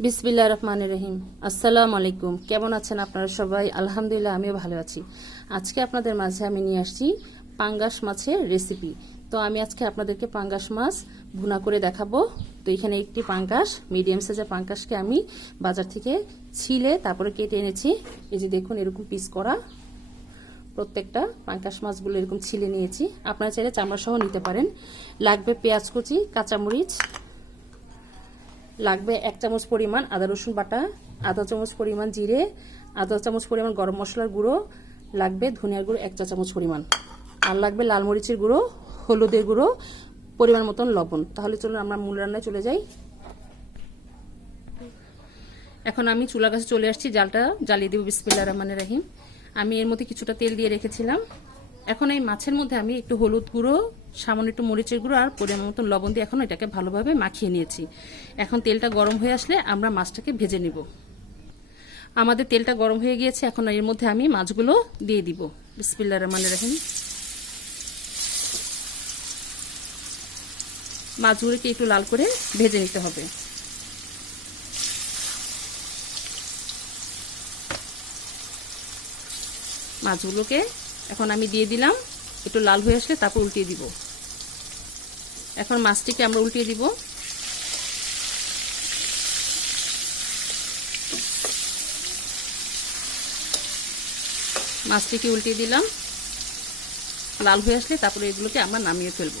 বিসমিল্লাহির রহমানির রহিম। আসসালামু আলাইকুম। কেমন আছেন আপনারা সবাই? আলহামদুলিল্লাহ, আমিও ভালো আছি। আজকে আপনাদের মাঝে আমি নিয়ে আসছি পাঙ্গাস মাছের রেসিপি। তো আমি আজকে আপনাদেরকে পাঙ্গাস মাছ ভুনা করে দেখাবো। তো এখানে একটি পাঙ্গাস, মিডিয়াম সাইজের পাঙ্গাসকে আমি বাজার থেকে ছিলে তারপরে কেটে এনেছি। এই যে দেখুন, এরকম পিস করা প্রত্যেকটা পাঙ্গাস মাছগুলো এরকম ছিলে নিয়েছি। আপনারা চাইলে চামড়া সহ নিতে পারেন। লাগবে পেঁয়াজ কুচি, কাঁচামরিচ, লাগবে 1 চামচ পরিমাণ আদা রসুন বাটা, আধা চামচ পরিমাণ জিরে, আধা চামচ পরিমাণ গরম মশলার গুঁড়ো, লাগবে ধনিয়ার গুঁড়ো 1 চা চামচ পরিমাণ, আর লাগবে লাল মরিচের গুঁড়ো, হলুদের গুঁড়ো, পরিমাণ মতন লবণ। তাহলে চলুন আমরা মূল রান্নায় চলে যাই। এখন আমি চুলার কাছে চলে আসছি, জালটা জ্বালিয়ে দেব। বিসমিল্লাহির রহমানির রহিম। আমি এর মধ্যে কিছুটা তেল দিয়ে রেখেছিলাম। এখন এই মাছের মধ্যে আমি একটু হলুদ গুঁড়ো, সামান্য একটু মরিচের গুঁড়ো আর পরিমাণ মতন লবণ দিয়ে এখন এটাকে ভালোভাবে মাখিয়ে নিয়েছি। এখন তেলটা গরম হয়ে আসলে আমরা মাছটাকে ভেজে নিব। আমাদের তেলটা গরম হয়ে গিয়েছে, এখন এর মধ্যে আমি মাছগুলো দিয়ে দিব। বিসমিল্লাহির রহমানির রহিম। মাছগুলোকে একটু লাল করে ভেজে নিতে হবে। মাছগুলোকে এখন আমি দিয়ে দিলাম। একটু লাল হয়ে আসলে তারপর উল্টিয়ে দিব। এখন মাছটিকে আমরা উল্টিয়ে দিব। মাছটিকে উল্টিয়ে দিলাম। লাল হয়ে আসলে তারপরে এগুলোকে আমরা নামিয়ে ফেলব।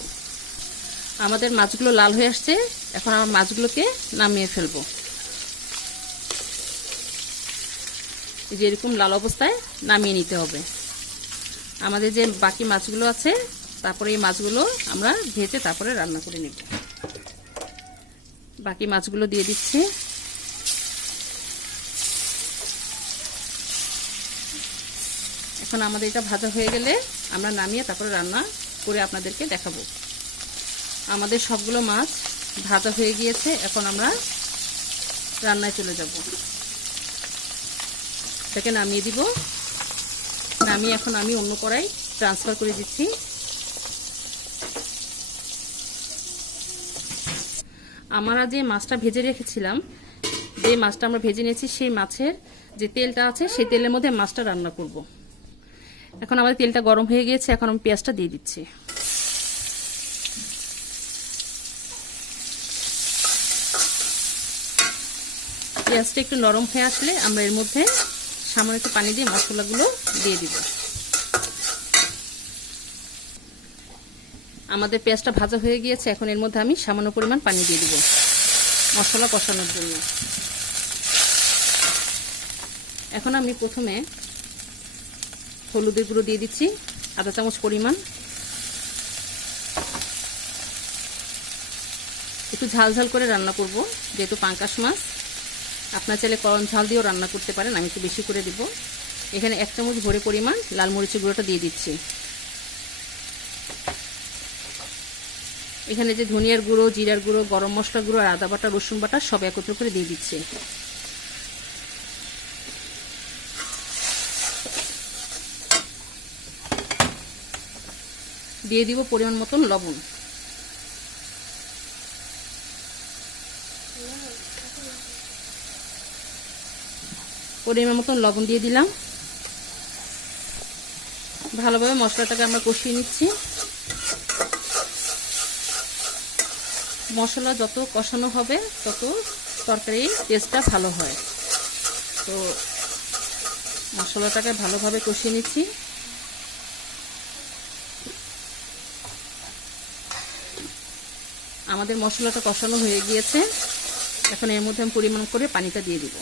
আমাদের মাছগুলো লাল হয়ে আসছে, এখন আমরা মাছগুলোকে নামিয়ে ফেলব। যে এরকম লাল অবস্থায় নামিয়ে নিতে হবে। আমাদের যে বাকি মাছগুলো আছে, তারপরে এই মাছগুলো আমরা ভেজে তারপরে রান্না করে নেব। বাকি মাছগুলো দিয়ে দিচ্ছি। এখন আমাদের এটা ভাজা হয়ে গেলে আমরা নামিয়ে তারপরে রান্না করে আপনাদেরকে দেখাবো। আমাদের সবগুলো মাছ ভাজা হয়ে গিয়েছে, এখন আমরা রান্নায় চলে যাব। এটাকে নামিয়ে দিব। নামিয়ে এখন আমি অন্য কড়াই ট্রান্সফার করে দিচ্ছি। আমরা যে মাছটা ভেজে রেখেছিলাম, যে মাছটা আমরা ভেজে নিয়েছি, সেই মাছের যে তেলটা আছে সেই তেলের মধ্যে মাছটা রান্না করব। এখন আমাদের তেলটা গরম হয়ে গিয়েছে, এখন আমি পেঁয়াজটা দিয়ে দিচ্ছি। পেঁয়াজটা একটু নরম হয়ে আসলে আমরা এর মধ্যে সামান্য একটু পানি দিয়ে মশলাগুলো দিয়ে দিব। আমাদের পেঁয়াজটা ভাজা হয়ে গিয়েছে, এখন এর মধ্যে আমি সামান্য পরিমাণ পানি দিয়ে দিব মশলা কষানোর জন্য। এখন আমি প্রথমে হলুদের গুঁড়ো দিয়ে দিচ্ছি আধা চামচ পরিমাণ। একটু ঝাল ঝাল করে রান্না করব, যেহেতু পাঙ্গাস মাছ। আপনার চাইলে কম ঝাল দিয়েও রান্না করতে পারেন, আমি একটু বেশি করে দেব। এখানে 1 চামচ ভরে পরিমাণ লাল মরিচের গুঁড়োটা দিয়ে দিচ্ছি। এখানে যে ধনিয়ার গুঁড়ো, জিরার গুঁড়ো, গরম মশলা গুঁড়ো আর আদা বাটা, রসুন বাটা সব একত্র করে দিয়ে দিচ্ছি। দিয়ে দিব পরিমাণ মতন লবণ। পরিমাণ মতন লবণ দিয়ে দিলাম। ভালোভাবে মশলাটাকে আমরা কষিয়ে নিচ্ছি। মশলা যত কষানো হবে তত তরকারির টেস্টটা ভালো হয়। তো মশলাটাকে ভালোভাবে কষিয়ে নিচ্ছি। আমাদের মশলাটা কষানো হয়ে গিয়েছে, এখন এর মধ্যে আমি পরিমাণ করে পানিটা দিয়ে দিব।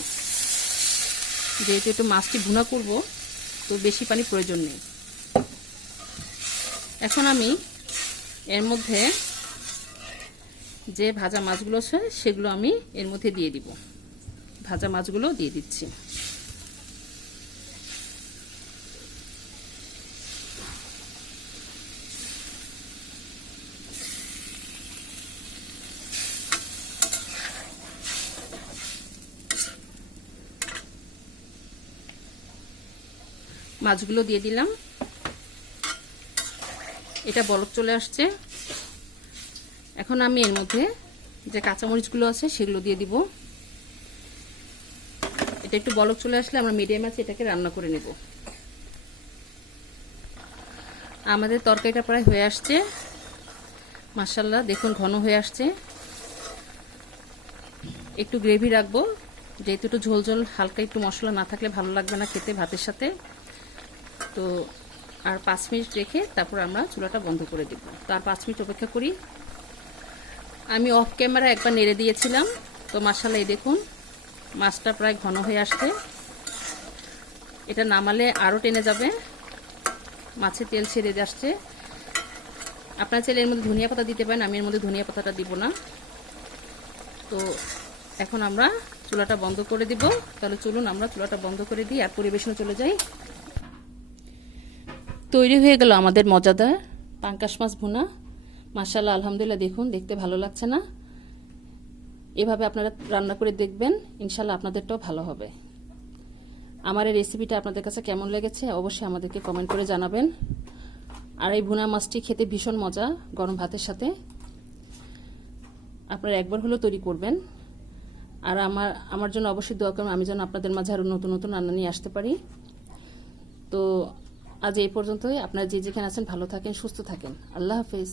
যেহেতু একটু মাছটি ভুনা করব, তো বেশি পানি প্রয়োজন নেই। এখন আমি এর মধ্যে যে ভাজা মাছগুলো আছে সেগুলো আমি এর মধ্যে দিয়ে দিব। ভাজা মাছগুলো দিয়ে দিচ্ছি। মাছগুলো দিয়ে দিলাম। এটা বলক চলে আসছে। এখন আমি এর মধ্যে যে কাঁচামরিচগুলো আছে সেগুলো দিয়ে দিব। এটা একটু বলক চলে আসলে আমরা মিডিয়াম আছে এটাকে রান্না করে নেব। আমাদের তরকারিটা প্রায় হয়ে আসছে, মাশাআল্লাহ দেখুন ঘন হয়ে আসছে। একটু গ্রেভি রাখবো, যেহেতু একটু ঝোল ঝোল, হালকা একটু মশলা না থাকলে ভালো লাগবে না খেতে ভাতের সাথে। তো আর 5 মিনিট রেখে তারপর আমরা চুলাটা বন্ধ করে দেব। তার 5 মিনিট অপেক্ষা করি। আমি অফ ক্যামেরা একবার নেড়ে দিয়েছিলাম, তো মাশাআল্লাহ এই দেখুন মাছটা প্রায় ঘন হয়ে আসছে। এটা নামালে আরও টেনে যাবে, মাছের তেল ছেড়ে আসছে। আপনার চাইলে এর মধ্যে ধনিয়া পাতা দিতে পারেন, আমি এর মধ্যে ধনিয়া পাতাটা দিব না। তো এখন আমরা চুলাটা বন্ধ করে দিব। তাহলে চলুন আমরা চুলাটা বন্ধ করে দিই আর পরিবেশনে চলে যাই। তৈরি হয়ে গেল আমাদের মজাদার পাঙ্গাস মাছ ভুনা। মাশাআল্লাহ আলহামদুলিল্লাহ, দেখুন দেখতে ভালো লাগছে না? এভাবে আপনারা রান্না করে দেখবেন, ইনশাআল্লাহ আপনাদেরটাও ভালো হবে। আমার এই রেসিপিটা আপনাদের কাছে কেমন লেগেছে অবশ্যই আমাদেরকে কমেন্ট করে জানাবেন। আর এই ভুনা মাছটি খেতে ভীষণ মজা গরম ভাতের সাথে। আপনারা একবার হলেও তৈরি করবেন। আর আমার জন্য অবশ্যই দোয়া করবেন, আমি যেন আপনাদের মাঝে আরও নতুন নতুন রান্না নিয়ে আসতে পারি। তো আজ এই পর্যন্তই। আপনারা যে যেখানে আছেন ভালো থাকেন, সুস্থ থাকেন। আল্লাহ হাফেজ।